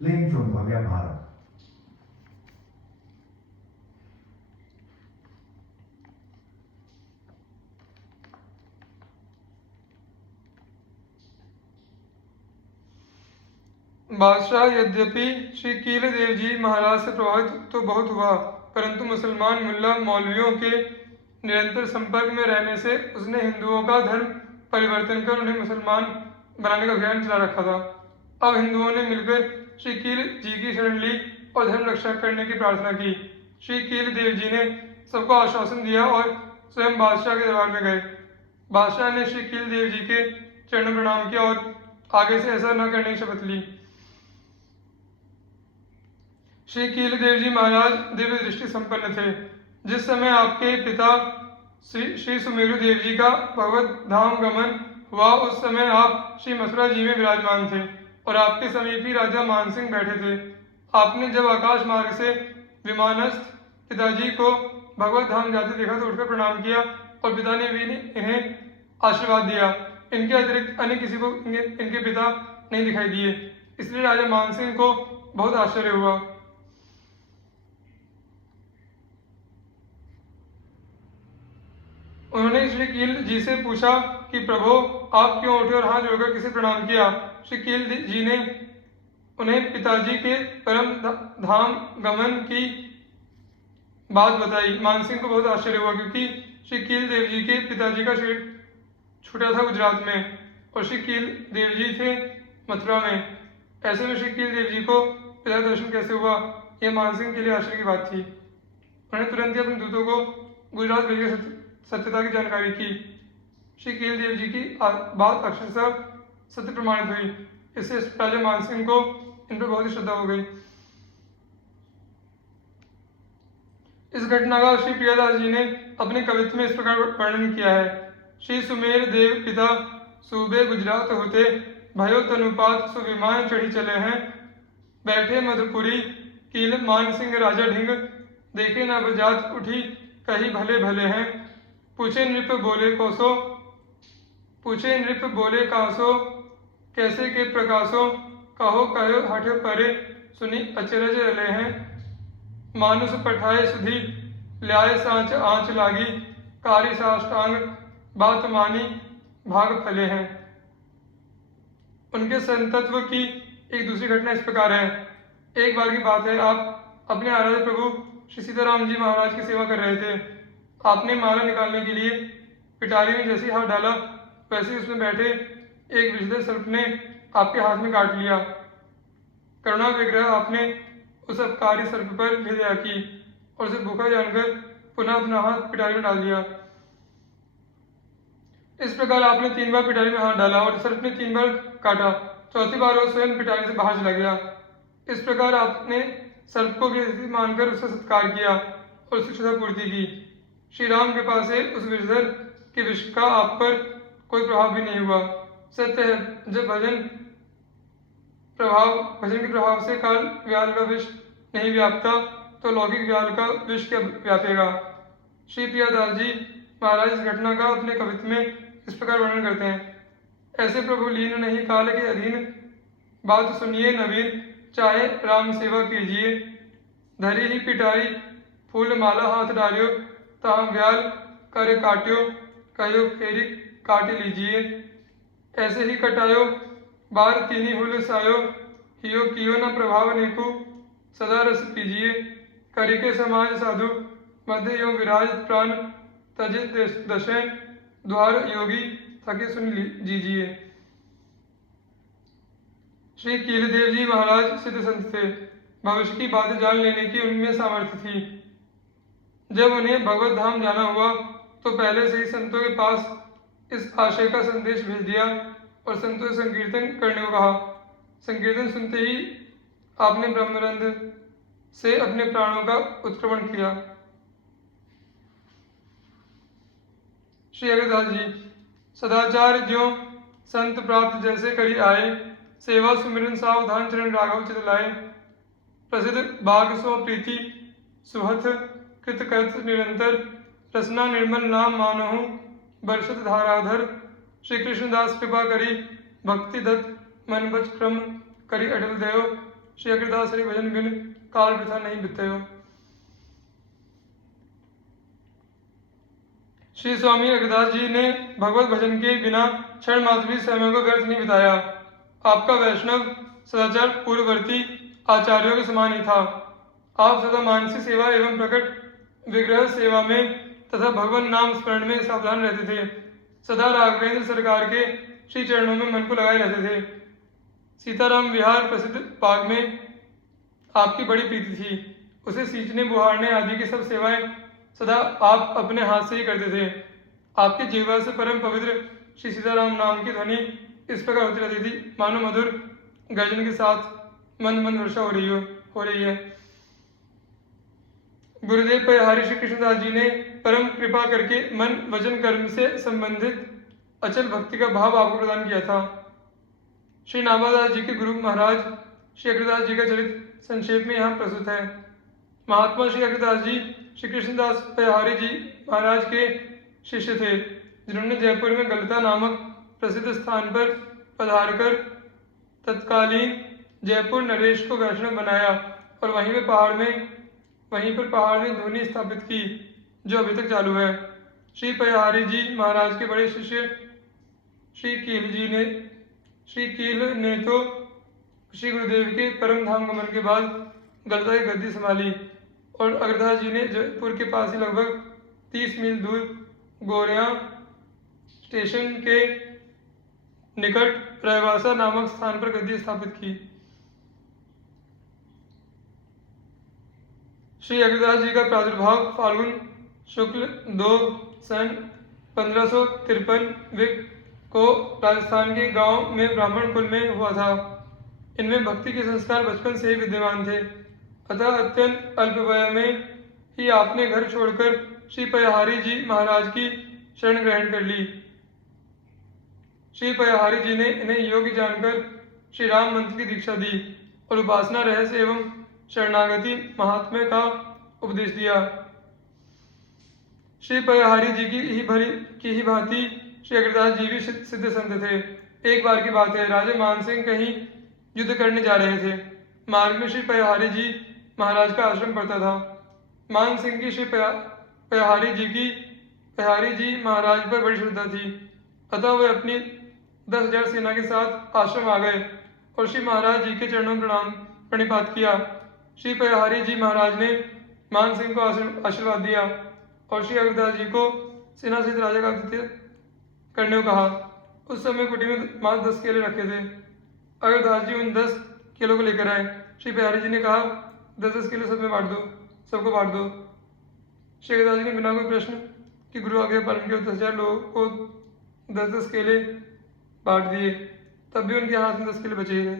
playing from Bhavya Bharat. बादशाह यद्यपि श्री कील देव जी महाराज से प्रभावित तो बहुत हुआ, परंतु मुसलमान मुल्ला मौलवियों के निरंतर संपर्क में रहने से उसने हिंदुओं का धर्म परिवर्तन कर उन्हें मुसलमान बनाने का अभियान चला रखा था। अब हिंदुओं ने मिलकर श्री कील जी की शरण ली और धर्म रक्षा करने की प्रार्थना की। श्री कील देव जी ने सबको आश्वासन दिया और स्वयं बादशाह के दरबार में गए। बादशाह ने श्री कील देव जी के चरणों प्रणाम किया और आगे से ऐसा न करने की शपथ ली। श्री कील देव जी महाराज दिव्य दृष्टि संपन्न थे। जिस समय आपके पिता श्री सुमेरु देव जी का भगवत धाम गमन हुआ, उस समय आप श्री मथुरा जी में विराजमान थे और आपके समीप ही राजा मानसिंह बैठे थे। आपने जब आकाश मार्ग से विमानस्थ पिताजी को भगवत धाम जाते देखा तो उठकर प्रणाम किया और पिता ने भी इन्हें आशीर्वाद दिया। इनके अतिरिक्त अन्य किसी को इनके पिता नहीं दिखाई दिए, इसलिए राजा मानसिंह को बहुत आश्चर्य हुआ। उन्होंने श्री कील जी से पूछा कि प्रभु आप क्यों उठे और हाथ जोड़कर किसे प्रणाम किया। श्री कील जी ने उन्हें पिताजी के परम धाम गमन की बात बताई। मानसिंह को बहुत आश्चर्य हुआ, क्योंकि श्री कील देव जी के पिताजी का शरीर छूटा था गुजरात में और श्री कील देव जी थे मथुरा में। ऐसे में श्री कील देव जी को पिता दर्शन कैसे हुआ, यह मानसिंह के लिए आश्चर्य की बात थी। उन्होंने तुरंत ही अपने दूतों को गुजरात भेजकर सत्यता की जानकारी की। श्री कील देव जी की बात अक्षरशः सत्य प्रमाणित हुई। इससे राजा मानसिंह को इन पर बहुत ही श्रद्धा हो गई। इस घटना का श्री प्रियादास जी ने अपने कवित्व में इस प्रकार वर्णन किया है। श्री सुमेर देव पिता सूबे गुजरात होते, भयो तनुपात सुविमान चढ़ी चले हैं। बैठे मधुपुरी कील मानसिंह राजा ढिंग, देखे न बजात उठी कही भले भले हैं। पूछे नृप बोले कासो, कैसे के प्रकाशो, कहो कहो हठ परे, सुनी अचरज रले हैं। मानुष पठाए सुधी, ल्याय सांच आंच लागी, कारी साष्टांग बात मानी, भाग फले हैं। उनके संतत्व की एक दूसरी घटना इस प्रकार है। एक बार की बात है, आप अपने आराध्य प्रभु श्री सीताराम जी महाराज की सेवा कर रहे थे। आपने माला निकालने के लिए पिटारी में जैसे हाथ डाला, वैसे ही उसमें बैठे एक विषधर सर्प ने आपके हाथ में काट लिया। करुणा विग्रह आपने उस अपकारी सर्प पर भी दया की और उसे भूखा जानकर पुनः अपना हाथ पिटारी में डाल दिया। इस प्रकार आपने 3 बार पिटारी में हाथ डाला और सर्प ने 3 बार काटा। चौथी बार वो स्वयं पिटारी से बाहर चला गया। इस प्रकार आपने सर्प को भी अतिथि मानकर उसका सत्कार किया और उसकी क्षुधा पूर्ति की। श्री राम कृपा से उस विषधर के विष का आप पर कोई प्रभाव भी नहीं हुआ। सत्य है, जब भजन के प्रभाव से काल व्याल का विष नहीं व्यापता, तो लौकिक व्याल का विष क्या व्यापेगा। श्री प्रियादास जी महाराज इस घटना का अपने कवित्व में इस प्रकार वर्णन करते हैं। ऐसे प्रभु लीन नहीं काल के अधीन, बात सुनिए नवीन, चाहे राम सेवा कीजिए। धरी ही पिटारी फूल माला हाथ डालियो, ताम व्याल कर काट्यो, कहो फेरी काट लीजिए। ऐसे ही कटायो बार तीनी हुल सायो, हियो कियो न प्रभाव नेकु, सदा रस पीजिए। करी के समाज साधु, मध्य यो विराज प्राण, तजित दशे द्वार योगी, थके सुन लीजिए। श्री कीलदेव जी महाराज सिद्ध संत थे। भविष्य की बातें जान लेने की उनमें सामर्थ्य थी। जब उन्हें भगवत धाम जाना हुआ तो पहले से ही संतों के पास इस आशय का संदेश भेज दिया और संतों से संकीर्तन करने को कहा। संकीर्तन सुनते ही आपने ब्रह्मरंध्र से अपने प्राणों का उत्क्रमण किया। श्री अग्रदास जी, सदाचार ज्यों संत प्राप्त जैसे करी आए, सेवा सुमिरन सावधान चरण राघव चित लाए। प्रसिद्ध बाग सो प्रीति सुहथ, कृत कर्त निरंतर, रसना निर्मल नाम मानहु, बरसत धाराधर। श्री कृष्णदास कृपा करी, भक्ति दत्त मन बच क्रम, करी अटल दयो। श्री अग्रदास हरि भजन बिन काल प्रथा नहीं बितयो। श्री स्वामी अग्रदास जी ने भगवत भजन के बिना क्षण मात्र भी समय को व्यर्थ नहीं बिताया। आपका वैष्णव सदाचार पूर्ववर्ती आचार्यों के समान ही था। आप सदा मानसी सेवा एवं प्रकट विग्रह सेवा में तथा भगवान नाम स्मरण में सावधान रहते थे। सदा राघवेंद्र सरकार के श्री चरणों में मन को लगाए रहते थे। सीताराम विहार प्रसिद्ध बाग में आपकी बड़ी प्रीति थी। उसे सींचने बुहारने आदि की सब सेवाएं सदा आप अपने हाथ से ही करते थे। आपके जीवा से परम पवित्र श्री सीताराम नाम की ध्वनि इस प्रकार होती रहती थी मानो मधुर गर्जन के साथ मंद मंद वर्षा हो रही है। गुरुदेव परिहारी श्री कृष्णदास जी ने परम कृपा करके मन वचन कर्म से संबंधित अचल भक्ति का भाव आपको प्रदान किया था। श्री नाभादास जी के गुरु महाराज श्री अग्रदास जी का चरित्र संक्षेप में यहाँ प्रस्तुत है। महात्मा श्री अग्रदास जी श्री कृष्णदास परिहारी जी महाराज के शिष्य थे, जिन्होंने जयपुर में गलता नामक प्रसिद्ध स्थान पर पधारकर तत्कालीन जयपुर नरेश को वैष्णव बनाया और वहीं पर पहाड़ में धुनी स्थापित की, जो अभी तक चालू है। श्री परिहारी जी महाराज के बड़े शिष्य श्री कील ने तो श्री गुरुदेव के परम धाम गमन के बाद गलता की गद्दी संभाली और अग्रदास जी ने जयपुर के पास ही लगभग 30 मील दूर गोरिया स्टेशन के निकट रैवासा नामक स्थान पर गद्दी स्थापित की। श्री अग्रदास जी का प्रादुर्भाव फाल्गुन शुक्ल 2 सन 1553 को राजस्थान के गांव में ब्राह्मण कुल में हुआ था। इनमें भक्ति के संस्कार बचपन से ही विद्यमान थे, अतः अत्यंत अल्प वय में ही आपने घर छोड़कर श्री परिहारी जी महाराज की शरण ग्रहण कर ली। श्री परिहारी जी ने इन्हें योग्य जानकर श्री राम मंत्र की दीक्षा दी और उपासना रहस्य एवं शरणागति महात्म्य का उपदेश दिया। श्री परिहारी जी की ही भांति श्री अग्रदास जी भी सिद्ध संत थे। एक बार की बात है, राजा मानसिंह कहीं युद्ध करने जा रहे थे। मार्ग में श्री परिहारी जी महाराज का आश्रम पड़ता था। मान सिंह की श्री परिहारी जी महाराज पर बड़ी श्रद्धा थी, अतः वे अपनी 10,000 सेना के साथ आश्रम आ गए और श्री महाराज जी के चरणों में प्रणिपात किया। श्री परिहारी जी महाराज ने मान सिंह को आशीर्वाद दिया और श्री अग्रदास जी को सेना सहित राजा का आतिथ्य करने को कहा। उस समय कुटी में मात्र 10 केले रखे थे। अग्रदास जी उन 10 केलों को लेकर आए। श्री परिहारी जी ने कहा, 10-10 किलो सबको बांट दो। श्री अग्रदास जी ने बिना कोई प्रश्न कि गुरु आज्ञा पालन किए 10,000 लोगों को 10-10 केले बांट दिए। तब भी उनके हाथ में 10 केले बचे ही रहे।